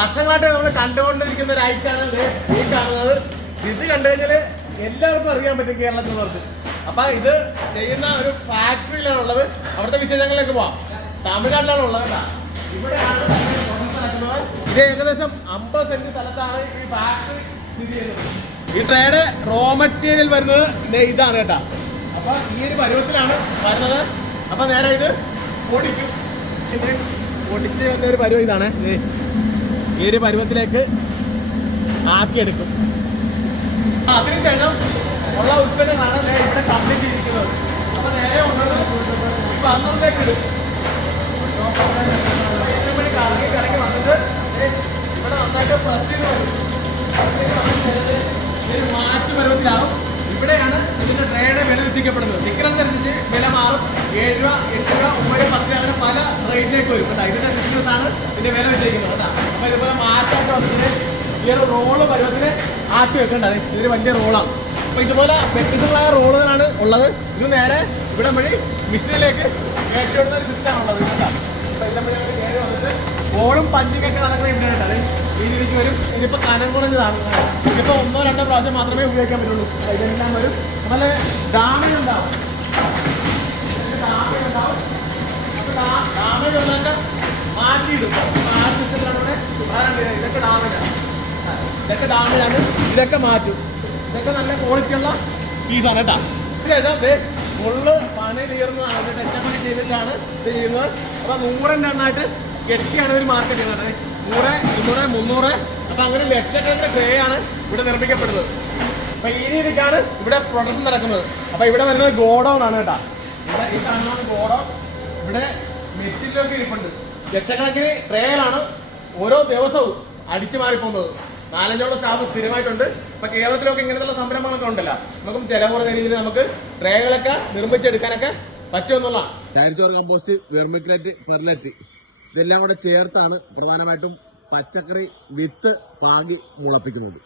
വർഷങ്ങളായിട്ട് നമ്മൾ കണ്ടുകൊണ്ടിരിക്കുന്ന ഒരു ഐക്കാണ് ഈ കാണുന്നത്. ഇത് കണ്ടു കഴിഞ്ഞാൽ എല്ലാവർക്കും അറിയാൻ പറ്റും കേരളത്തിൽ നിന്ന് അപ്പൊ ഇത് ചെയ്യുന്ന ഒരു ഫാക്ടറിയിലാണ് ഉള്ളത്. അവിടുത്തെ വിശേഷങ്ങളിലേക്ക് പോവാം. തമിഴ്നാട്ടിലാണ് ഉള്ളത്. ഇത് ഏകദേശം അമ്പത് സെന്റ് സ്ഥലത്താണ് ഈ ഫാക്ടറി സ്ഥിതി ചെയ്യുന്നത്. ഈ ട്രേഡ് റോ മെറ്റീരിയൽ വരുന്നത് ഇതാണ് കേട്ടാ. അപ്പൊ ഈ ഒരു പരുവത്തിലാണ് വരുന്നത്. അപ്പൊ നേരെ ഇത് പൊടിക്കും. പൊടിച്ച് വരുന്ന ഒരു പരുവം ഇതാണ്. ഈ ഒരു പരുവത്തിലേക്ക് ആക്കിയെടുക്കും. അതിനുശേഷം മാറ്റു പരുവത്തിലാവും. ഇവിടെയാണ് ഇതിന്റെ ട്രേയുടെ വില നിശ്ചയിക്കപ്പെടുന്നത്. നിൽക്കുന്നതനുസരിച്ച് വില മാറും. ഏഴ് രൂപ എട്ട് രൂപ ഒമ്പത് പത്ത് അങ്ങനെ പല റേറ്റിലേക്ക് വരും. കേട്ടോ? ആണ് ഇതിന്റെ വില വെച്ചിരിക്കുന്നത് കേട്ടോ? ഇതുപോലെ മാറ്റായിട്ട് വന്നിട്ട് ഈ ഒരു റോൾ പരുവത്തിന് ആക്കി വെക്കേണ്ടത്. ഇതൊരു വലിയ റോളാണ് അപ്പൊ ഇതുപോലെ വ്യത്യസ്തങ്ങളായ റോളുകളാണ് ഉള്ളത്. ഇത് നേരെ ഇവിടെ വഴി മിഷനിലേക്ക് കയറ്റിവിടുന്ന ഒരു സിസ്റ്റമാണ് ഉള്ളത് കേട്ടോ. അപ്പൊ ഇതിന്റെ വഴി വന്നിട്ട് ബോളും പഞ്ചിങ് ഒക്കെ നടക്കുന്ന ഇവിടെ കേട്ടോ. ഈ വരും. ഇതിപ്പോ കനം കുറഞ്ഞതാണ് ഇതിപ്പോ ഒന്നോ രണ്ടോ പ്രാവശ്യം മാത്രമേ ഉപയോഗിക്കാൻ പറ്റുള്ളൂ. ഇതെല്ലാം വരും. നല്ല ഡാമേജ് ഉണ്ടാവും. ഡാമേജ് ഉണ്ടാവും. അപ്പൊ ഡാമേജ് മാറ്റി മാറ്റിയിടും. ഇതൊക്കെ ഡാമേജാണ് ഇതൊക്കെ ഡാമേജാണ് ഇതൊക്കെ മാറ്റും. ഇതൊക്കെ നല്ല ക്വാളിറ്റി ഉള്ള പീസാണ് കേട്ടോ. ദേ ഫുള്ള് പണി തീർന്നതാണ് ഇത് ടച്ചപ്പണി ചെയ്തിട്ടാണ് ഇത് ചെയ്യുന്നത്. അപ്പൊ നൂറിന്റെ എണ്ണായിട്ട് കെട്ടിയാണ് ഒരു മാർക്കറ്റ് ചെയ്യുന്നത് നൂറ് ഇരുന്നൂറ് മുന്നൂറ്. അപ്പൊ അങ്ങനെ ലക്ഷക്കണക്കിന് ട്രേ ആണ് ഇവിടെ നിർമ്മിക്കപ്പെടുന്നത്. അപ്പൊ ഈ രീതിക്കാണ് ഇവിടെ പ്രൊഡക്ഷൻ നടക്കുന്നത്. അപ്പൊ ഇവിടെ വരുന്നത് ഗോഡൗൺ ആണ് കേട്ടോ. ഇവിടെ ഈ കാണുന്നത് ഗോഡൗൺ ഇവിടെ മെറ്റിലൊക്കെ ഇരിപ്പുണ്ട്. ലക്ഷക്കണക്കിന് ട്രേയിലാണ് ഓരോ ദിവസവും അടിച്ചു മാറിപ്പോകുന്നത് നാലഞ്ചോളം സ്റ്റാഫ് സ്ഥിരമായിട്ടുണ്ട്. ഇപ്പൊ കേരളത്തിലൊക്കെ ഇങ്ങനത്തെ സംരംഭങ്ങളൊക്കെ ഉണ്ടല്ലോ. നമുക്കും ചില കുറഞ്ഞ രീതിയിൽ നമുക്ക് ട്രേകളൊക്കെ നിർമ്മിച്ചെടുക്കാനൊക്കെ പറ്റുമെന്നുള്ളതാണ് കമ്പോസ്റ്റ് വെർമിക്ലേറ്റ് പെർലറ്റ്. ഇതെല്ലാം കൂടെ ചേർത്താണ് പ്രധാനമായിട്ടും പച്ചക്കറി വിത്ത് പാകി മുളപ്പിക്കുന്നത്.